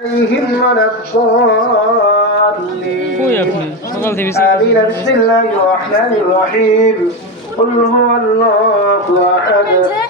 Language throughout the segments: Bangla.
عليهم ولا الضالين. آمين بسم الله الرحمن الرحيم. قل هو الله أحد.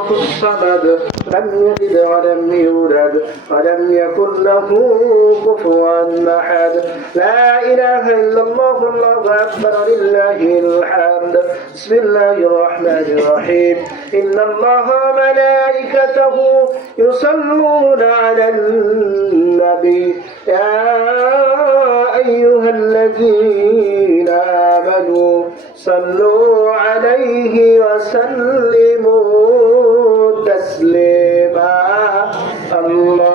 الصمد لم يلد ولم يولد ولم يكن له كفوا أحد لا إله إلا الله الله أكبر لله الحمد بسم الله الرحمن الرحيم إن الله وملائكته يصلون على النبي يا أيها الذين آمنوا صلوا عليه وسلموا تسليما اللهم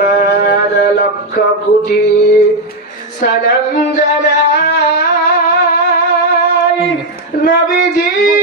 রহমান লক্ষ কোটি সালাম জানাই নবীজি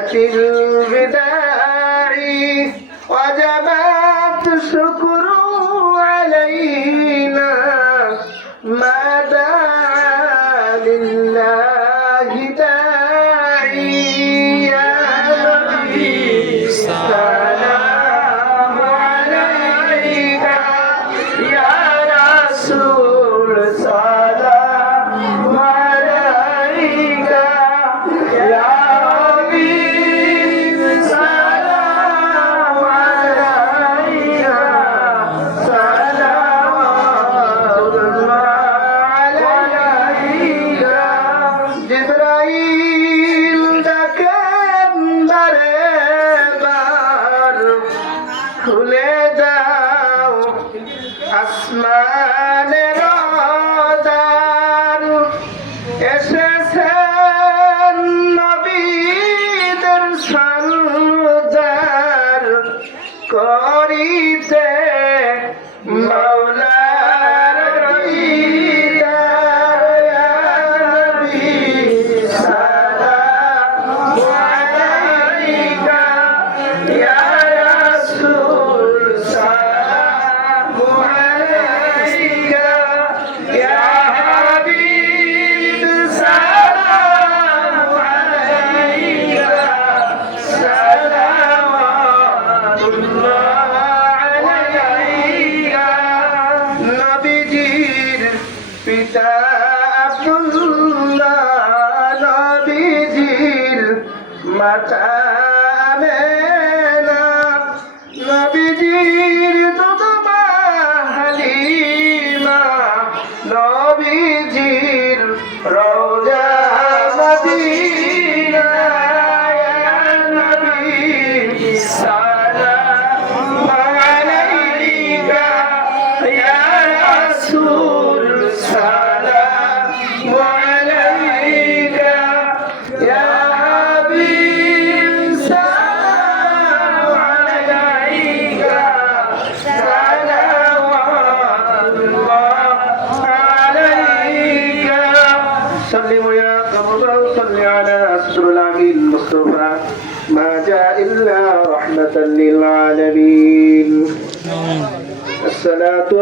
ثنية الوداع وجبت شكر علينا ما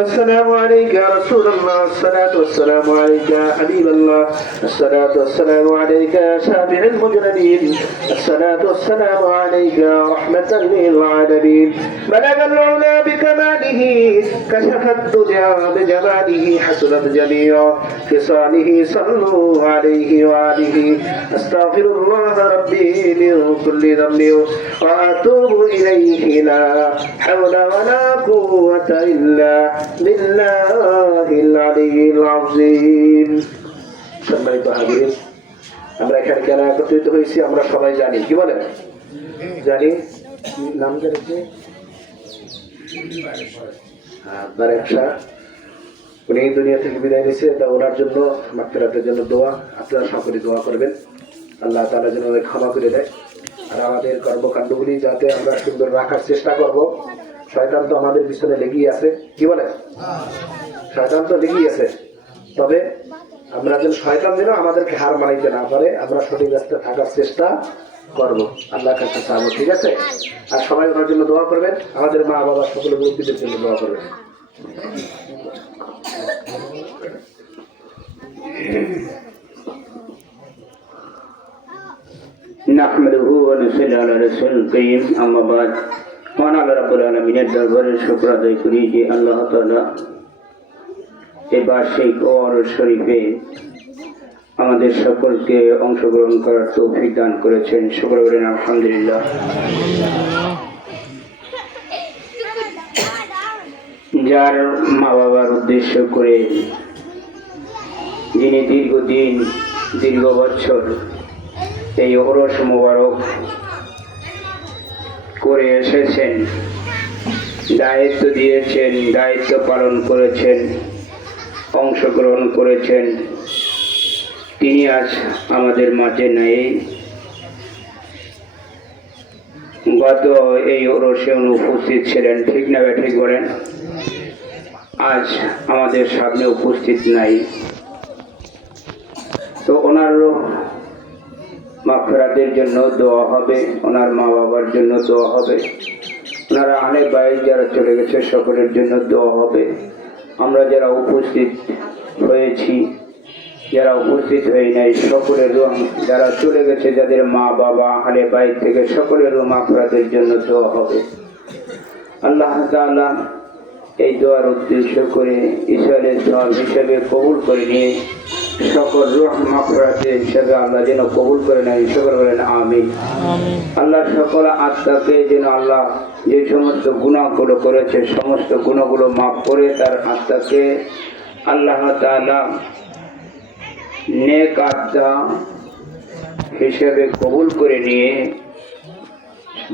والسلام عليك يا رسول الله. الصلاة والسلام عليك يا حبيب الله. الصلاة والسلام عليك يا شافع المجرمين الصلاة والسلام عليك يا رحمة للعالمين. بلغ العلا بكماله كشف الدجى بجماله حسنت جميع خصاله صلوا عليه وآله. أستغفر الله ربي من كل ذنب. وأتوب إليه لا حول ولا قوة إلا বিল্লাহিল আলিয়িল আযীম সম্মানিত হাজির, আমরা এখানে কেন একত্রিত হয়েছি আমরা সবাই জানি, কি বলেন? জানি? নাম কি? উনি দুনিয়া থেকে বিদায় নিচ্ছে তা ওনার জন্য মাকফিরাতের জন্য দোয়া। আপনারা সকলে দোয়া করবেন। আল্লাহ তারা যেন ক্ষমা করে দেয়। আর আমাদের কর্মকাণ্ডগুলি যাতে আমরা সুন্দর রাখার চেষ্টা করব। শয়তান তো আমাদের পিছনে লেগেই আছে কি বলে শয়তান তো লেগেই আছে তবে আমরা যেন শয়তান যেন আমাদেরকে হার মানাইতে না পারে আমরা সঠিক রাস্তায় থাকার চেষ্টা করব আল্লাহ কাছে চাবো ঠিক আছে আর সবাই ওনার জন্য দোয়া করবেন আমাদের মা বাবা সকলে মুরব্বীদের জন্য দোয়া করবেন نحمده ونصلي على رسول الكريم أما بعد দরবারে শুক্র আদায় করি যে আল্লাহ এই বার্ষিক শরীফে আমাদের সকলকে অংশগ্রহণ করার তৌফিক দান করেছেন। শুক্র বলেন আলহামদুলিল্লাহ। যার মা বাবার উদ্দেশ্য করে যিনি দীর্ঘদিন, দীর্ঘ বছর এই ওরস মোবারক করে এসেছেন, দায়িত্ব দিয়েছেন, দায়িত্ব পালন করেছেন, অংশগ্রহণ করেছেন। তিনি আজ আমাদের মাঝে নেই। গত এই ওরসে উনি উপস্থিত ছিলেন, ঠিক না বা ঠিক বলেন? আজ আমাদের সামনে উপস্থিত নাই। তো ওনারও মাফরাতের জন্য দোয়া হবে, ওনার মা বাবার জন্য দোয়া হবে। ওনারা আনে বাইরে যারা চলে গেছে, সকলের জন্য দোয়া হবে। আমরা যারা উপস্থিত হয়েছি, যারা উপস্থিত হয়ে নাই সকলেরও যারা চলে গেছে, যাদের মা বাবা আলে বাইর থেকে সকলেরও মাফরাতের জন্য দোয়া হবে। আল্লাহ তাআলা এই দোয়ার উদ্দেশ্য করে ঈশ্বরের সব হিসেবে কবুল করে নিয়ে সকল রুহ মাফরাতে হিসেবে আল্লাহ যেন কবুল করে সকল বলেন আমি আল্লাহ সকল আত্মাকে যেন আল্লাহ যে সমস্ত গুণাগুলো করেছে সমস্ত গুণগুলো মাফ করে তার আত্মাকে আল্লাহ নেক আত্মা হিসেবে কবুল করে নিয়ে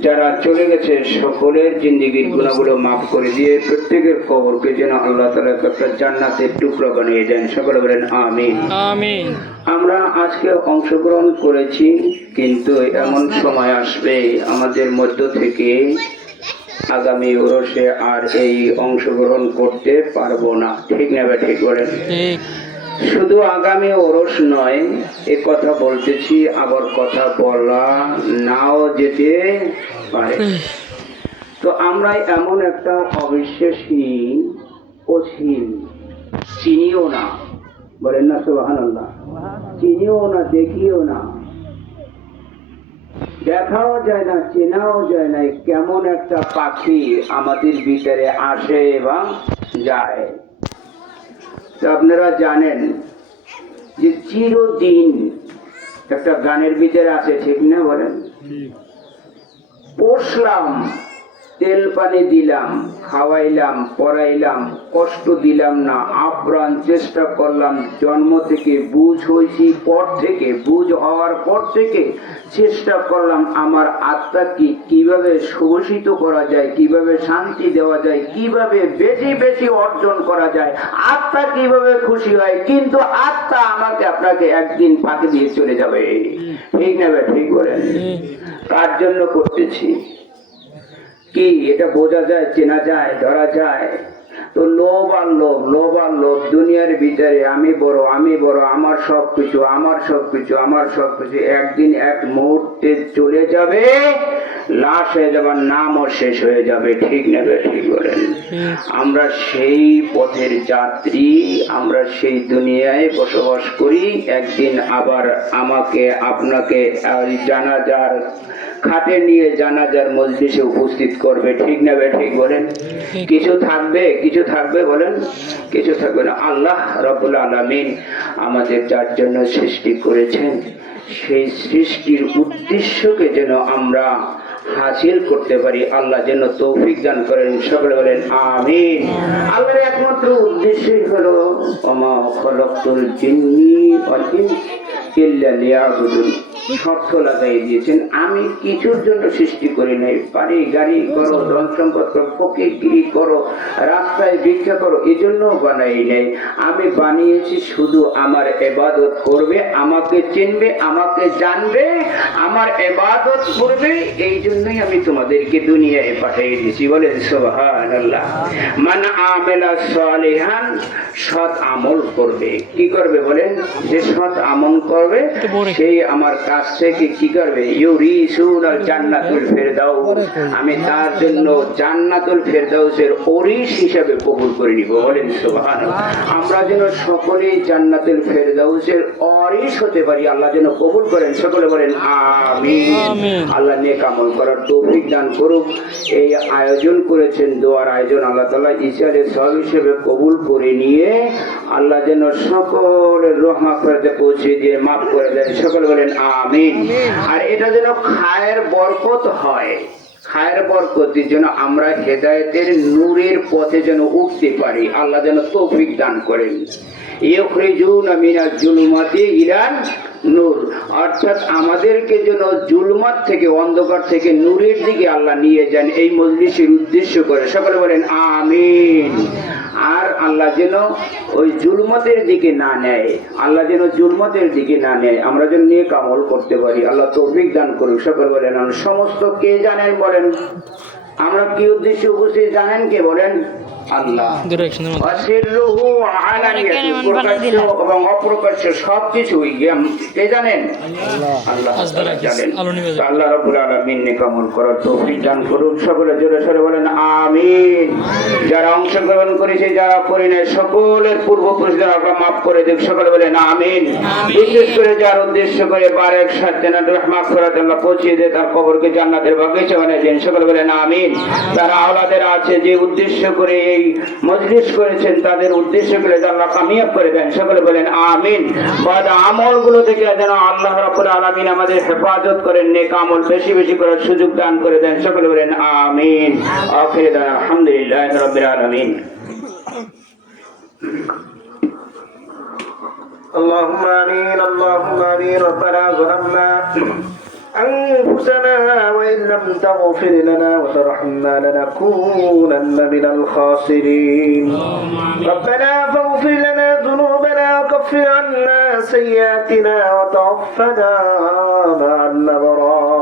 যারা চলে গেছে সকলের জিন্দিগির গুণাগুলো মাফ করে দিয়ে প্রত্যেকের কবরকে যেন আল্লাহ তালা একটা জান্নাতের টুকরো বানিয়ে দেন। সকলে বলেন আমিন। আমিন। আমরা আজকে অংশগ্রহণ করেছি কিন্তু এমন সময় আসবে আমাদের মধ্য থেকে আগামী ওরসে আর এই অংশগ্রহণ করতে পারব না। ঠিক না ঠিক বলেন? ঠিক। শুধু আগামী ওরস নয়, এ কথা বলতেছি, আবার কথা বলা নাও যেতে পারে। তো আমরা এমন একটা অবিশ্বাসী অসীম, চিনিও না। বলেন না সোহান চিনিও না, দেখিও না। দেখাও যায় না, চেনাও যায় না কেমন একটা পাখি আমাদের ভিতরে আসে এবং যায়। আপনারা জানেন যে চিরদিন একটা গানের ভিতরে আছে ঠিক না বলেন? পোষলাম তেল পানি দিলাম খাওয়াইলাম পড়াইলাম কষ্ট দিলাম না, আপ্রাণ চেষ্টা করলাম। জন্ম থেকে বুঝ হয়েছি, পর থেকে বুঝ হওয়ার পর থেকে চেষ্টা করলাম আমার আত্মাকে কীভাবে শোষিত করা যায়, কীভাবে শান্তি দেওয়া যায়, কীভাবে বেশি বেশি অর্জন করা যায়। আত্মা কীভাবে খুশি হয়, কিন্তু আত্মা আমাকে আপনাকে একদিন ফাঁকি দিয়ে চলে যাবে। ঠিক নেবে ঠিক বলেন? তার জন্য করতেছি? কি, এটা বোঝা যায়, চেনা যায়, ধরা যায়? তো লোভ আর লোভ লোভ আর লোভ, দুনিয়ার ভিতরে আমি বড় আমি বড়, আমার সব কিছু, আমার সব কিছু, আমার সব কিছু, একদিন এক মুহূর্তে চলে যাবে। লাশ হয়ে যাবার নামও শেষ হয়ে যাবে, ঠিক নেবে, ঠিক বলেন। আমরা সেই পথের যাত্রী, আমরা সেই দুনিয়ায় বসবাস করি, একদিন আবার আমাকে, আপনাকে জানাজার খাটে নিয়ে জানাজার মজলিসে উপস্থিত করবে, ঠিক না বে ঠিক বলেন। কিছু থাকবে কিছু থাকবে, বলেন। কিছু থাকবে না। আল্লাহ রবুল আলমিন আমাদের যার জন্য সৃষ্টি করেছেন, সেই সৃষ্টির উদ্দেশ্যকে যেন আমরা হাসিল করতে পারি। আল্লাহ যেন তৌফিক দান করেন। সকলে বলেন আমি আল্লাহর একমাত্র উদ্দেশ্যই হলো অমা খলকুল জিন্নি ইল্লা লিয়াবুদুন। শর্ত লাগাই দিয়েছেন আমি কিছুর জন্য সৃষ্টি করি নাই। বাড়ি গাড়ি করো ধন সম্পদ করো ফকিরগিরি করো রাস্তায় ভিক্ষা করো এই জন্য বানাই নাই। আমি বানিয়েছি শুধু আমার এবাদত করবে আমাকে চিনবে আমাকে জানবে আমার এবাদত করবে এই জন্যই আমি তোমাদেরকে দুনিয়ায় পাঠিয়ে দিয়েছি। বলে সোহান আল্লাহ মান আমেলা সালিহান সৎ আমল করবে। কি করবে বলেন? যে সৎ আমল করবে সেই আমার কাছ থেকে কি করবে? ইউরিসুন আল জান্নাতুল ফেরদাউস। আমি তার জন্য জান্নাতুল ফেরদাউসের ওরিস হিসাবে কবুল করে নিব। বলেন সুবহানাল্লাহ। আমরা যেন সকলেই জান্নাতুল ফেরদাউসের ওরিস হতে পারি আল্লাহ যেন কবুল করেন। সকলে বলেন আমিন। আমিন। আল্লাহ নেক আমল করার তৌফিক দান করুক। এই আয়োজন করেছেন দোয়ার আয়োজন আল্লাহ তাআলা ইসারে সব হিসেবে কবুল করে নিয়ে আল্লাহ যেন সকলের রহমা ফেরাতে পৌঁছে দিয়ে মাফ করে দেন। সকলে বলেন আমিন। আর এটা যেন খায়ের বরকত হয়। খায়ের বরকতির জন্য আমরা হেদায়েতের নূরের পথে যেন উঠতে পারি। আল্লাহ যেন তৌফিক দান করেন। ইলান নূর। অর্থাৎ আমাদেরকে যেন জুলমাত থেকে অন্ধকার থেকে নূরের দিকে আল্লাহ নিয়ে যান। এই মজলিসের উদ্দেশ্য করে সকলে বলেন আমিন। আর আল্লাহ যেন ওই জুলমতের দিকে না নেয়। আল্লাহ যেন জুলমতের দিকে না নেয়। আমরা যেন নিয়ে কামল করতে পারি। আল্লাহ তৌফিক দান করুক। সকল বলেন সমস্ত কে জানেন বলেন? আমরা কি উদ্দেশ্যে উপস্থিত জানেন কে বলেন? আল্লাহ। ডিরেকশনের মধ্যে। অসিরুহু আলানিয়াতু, প্রকাশ্য এবং অপ্রকাশ্য সবকিছুই। কে জানেন? আল্লাহ। আজ তাআলা দ্বারা জানেন। আলো নিবে তো আল্লাহ রাব্বুল আলামিন নেকামল করার তৌফিক দান করুন সকলে জোরে সরে বলেন আমিন। যারা অংশগ্রহণ করেছে যারা করে নেয় সকলের পূর্বপুরুষদের আল্লাহ মাফ করে দেব সকলে বলেন আমিন। বিশেষ করে যার উদ্দেশ্য করে বারেক সাত জান্নাতুল মাগফিরাত আল্লাহ পৌঁছিয়ে দেয় তার কবরকে জান্নাতের বাগিচা বানিয়ে দেন সকলে বলেন আমিন। তার আওলাদের আছে যে উদ্দেশ্য করে এই মজলিস করেছেন তাদের উদ্দেশ্য করে আল্লাহ কামিয়াব করে দেন সকলে বলেন আমিন বাদ আমল গুলো থেকে যেন আল্লাহ রাব্বুল আলামিন আমাদের হেফাজত করেন নেক আমল বেশি বেশি করার সুযোগ দান করে দেন সকলে বলেন আমিন আখির দান আলহামদুলিল্লাহ রাব্বিল আলামিন اللهم امين اللهم امين ربنا ظلمنا أنفسنا وإن لم تغفر لنا وترحمنا لنكونن من الخاسرين. ربنا فاغفر لنا ذنوبنا وكفر عنا سيئاتنا وتوفنا مع الأبرار.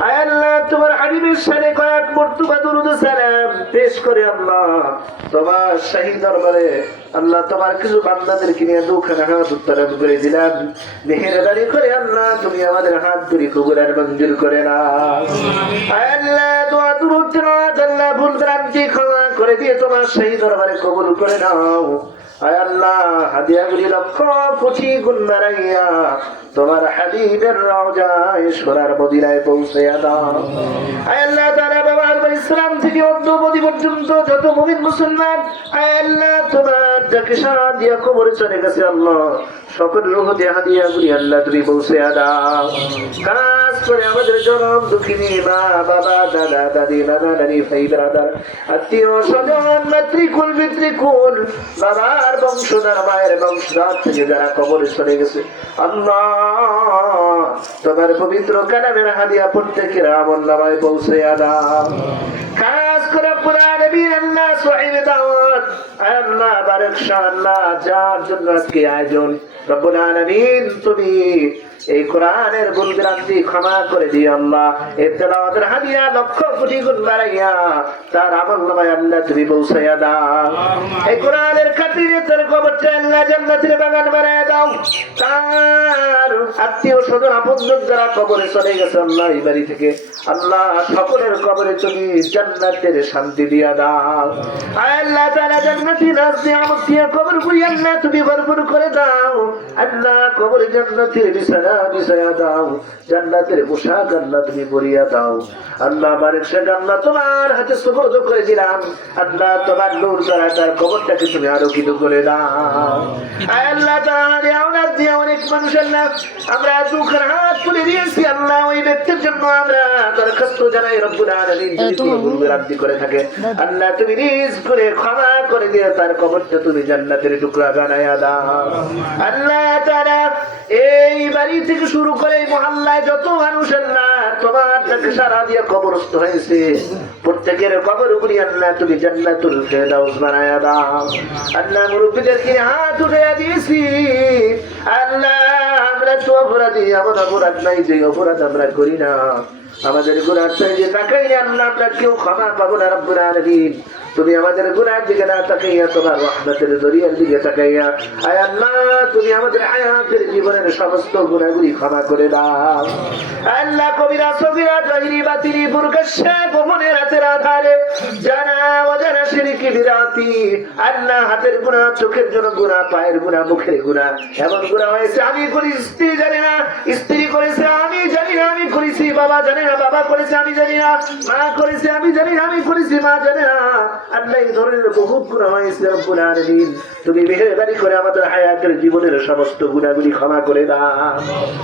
হাত করে করে আল্লাহ, তুমি আমাদের হাত মঞ্জুর করে না ভুল ভ্রান্তি ক্ষমা করে দিয়ে তোমার শাহী দরবারে কবুল করে নাও। আয় আল্লাহ হাদিয়াগুলি তোমার বাবা ইসলাম থেকে তোমার দিয়া কবরে চলে গেছে আল্লাহ, সকল রুহ দিয়ে হাদিয়া গুলি আল্লাহ তুমি পৌঁছে দাও। করে আমাদের জনম দুঃখিনী মা, বাবা, দাদা, দাদি, নানা, নানি, ভাই, ব্রাদার, আত্মীয়, স্বজন, মাতৃকুল, পিতৃকুল, বাবার বংশধর, মায়ের বংশধর থেকে যারা কবরে চলে গেছে। তোমার পবিত্র কালামের হাদিয়া প্রত্যেকের আমল নামায় পৌঁছে দাও খাস করে পুরা নবী আল্লাহ সোহাইবে দাওয়াত। আল্লাহ, বারেক আল্লাহ, যার জন্য আজকে আয়োজন। রব্বুল আলামিন, তুমি এই কোরআনের ভুল ভ্রান্তি ক্ষমা করে দিও আল্লাহ। এই তেলাওয়াতের হাদিয়া লক্ষ কোটি গুণ বাড়াইয়া তার আমল নামায় আল্লাহ তুমি পৌঁছাইয়া দাও। এই কোরআনের খাতিরে তোর কবরটা আল্লাহ জান্নাতের বাগান বানায় দাও। তার আত্মীয় স্বজন আপনজন যারা কবরে চলে গেছে আল্লাহ এই বাড়ি থেকে আল্লাহ সকলের কবরে তুমি জান্নাতের শান্তি দিয়া দাও। আল্লাহ তাআলা জান্নাতি নাজ নিয়ামত দিয়া কবর পুরি আল্লাহ তুমি ভরপুর করে দাও। আল্লাহ কবরে জান্নাতের বিছানা বিছায়া দাও জান্নাতের পোশাক আল্লাহ তুমি পরিয়া দাও। আল্লাহ বারেক শেখ আল্লাহ তোমার হাতে সুপর্দ করে দিলাম। আল্লাহ তোমার নূর দ্বারা তার কবরটাকে তুমি আলোকিত করে দাও। আল্লাহ তাআলা আওলাদ দিয়ে অনেক মানুষ আল্লাহ আমরা দুঃখের হাত তুলে দিয়েছি। আল্লাহ ওই ব্যক্তির জন্য আমরা দরখাস্ত জানাই রব্বুল আলামিন। যদি কোনো ভুল ভ্রান্তি করে থাকে আল্লাহ তুমি রিজ করে ক্ষমা করে দিয়ে তার কবরটা তুমি জান্নাতের টুকরা বানায়া দাও। আল্লাহ তাআলা এই বাড়ি থেকে শুরু করে এই মহল্লায় যত মানুষ আল্লাহ তোমার তাকে সারা দিয়ে কবরস্থ হয়েছে। প্রত্যেকের কবর উপরি আল্লাহ তুমি জান্নাতুল ফেরদাউস বানায়া দাও। আল্লাহ মুরব্বীদেরকে হাত উঠে দিয়েছি। আল্লাহ, আমরা তো অপরাধী আমার অপরাধ নাই যে অপরাধ আমরা করি না। আমাদের গুণার চাইলে তাকাই আল্লাহ আমরা কেউ ক্ষমা পাবো না রব্বুল আলামিন। তুমি আমাদের গুনার দিকে না তাকাইয়া, তোমার রহমতের দরিয়ার দিকে তাকাইয়া, আয় আল্লাহ, তুমি আমাদের হায়াতের জীবনের সমস্ত গুণাগুলি ক্ষমা করে দাও। আল্লাহ, কবিরা সবিরা জহিরি বাতিরি বুরকাশা গোপনে রাতের আধারে, জানা অজানা শিরিকি, বিরাতি। আল্লাহ, হাতের গুণা চোখের জন্য গুণা পায়ের গুণা মুখের গুণা এমন গুণা হয়েছে, আমি করি, স্ত্রী জানি না, স্ত্রী করেছে, আমি জানি না, আমি করেছি, বাবা জানে না, বাবা করেছে, আমি জানি না, মা করেছে, আমি জানি না, আমি করেছি, মা জানে না। আল্লাহ ধরনের বহুত গুণা হয়েছে রব্বুল আলামিন। তুমি মেহেরবানি করে আমাদের হায়াতের জীবনের সমস্ত গুণাগুলি ক্ষমা করে দাও।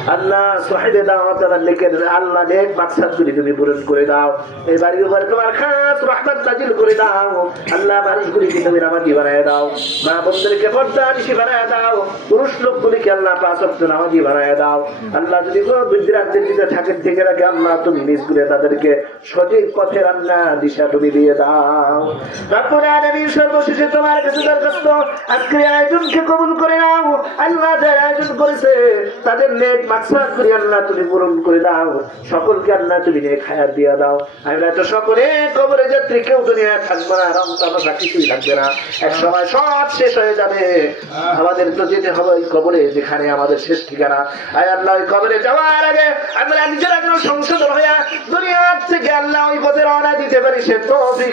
আল্লাহ সোহেদে দাও আপনার লেখের আল্লাহ নেক মাকসাদগুলি তুমি পূরণ করে দাও। এই বাড়ির উপরে তোমার খাস রহমত নাজিল করে দাও। আল্লাহ মানুষগুলিকে তুমি নামাজি বানায় দাও। মা বন্ধুদেরকে পর্দা নিশি বানায় দাও। পুরুষ লোকগুলিকে আল্লাহ পাঁচক্ত নামাজি বানায় দাও। আল্লাহ যদি কোনো বুদ্ধিরাজ্যের দিকে থাকেন, থেকে রাখে আল্লাহ তুমি নিজ করে তাদেরকে সঠিক পথের আল্লাহ দিশা তুমি দিয়ে দাও। তারপরে আগামী সর্বশেষে তোমার কাছে দরখাস্ত আজকের আয়োজনকে কবুল করে নাও। আল্লাহ যারা আয়োজন করেছে, তাদের নেক মাকসাদ করে আল্লাহ তুমি পূরণ করে দাও। সকলকে আল্লাহ তুমি নেক হায়াত দিয়ে দাও। আমরা তো সকলে কবরে যাত্রী, কেউ দুনিয়া থাকবে না, রং তামাশা কিছুই থাকবে না। এক সময় সব শেষ হয়ে যাবে। আমাদের তো যেতে হবে ওই কবরে, যেখানে আমাদের শেষ ঠিকানা। আয় আল্লাহ, ওই কবরে যাওয়ার আগে আমরা নিজেরা যেন সংশোধন হইয়া দুনিয়ার থেকে আল্লাহ ওই পথে রওনা দিতে পারি, সে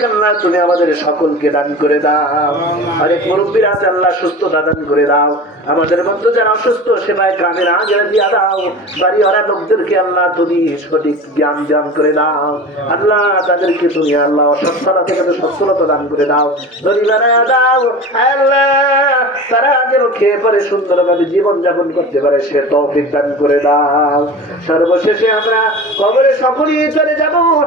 আল্লাহ তুমি আমাদের সকলকে দান করে দাও। আছে, আল্লাহ সুস্থতা দান করে দাও। আমাদের মধ্যে যারা অসুস্থ, সেবায় আজরা দিয়া দাও। বাড়ি ওরা লোকদেরকে আল্লাহ তুমি সঠিক জ্ঞান করে দাও। আল্লাহ তাদেরকে তুমি আল্লাহ থেকে দান করে দাও। দাও। আল্লাহ, তারা যেন খেয়ে পরে সুন্দরভাবে জীবন যাপন করতে পারে, সে তৌফিক দান করে দাও। সর্বশেষে আমরা কবরে সকলেই চলে যাব।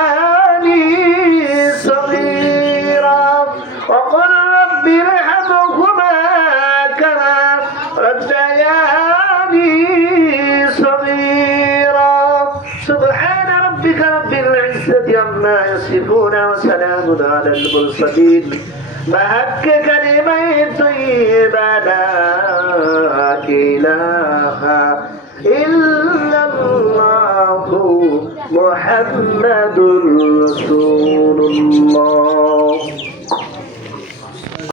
عما يصفون وسلام على المرسلين بحق كلمة طيبة لا إله إلا الله محمد رسول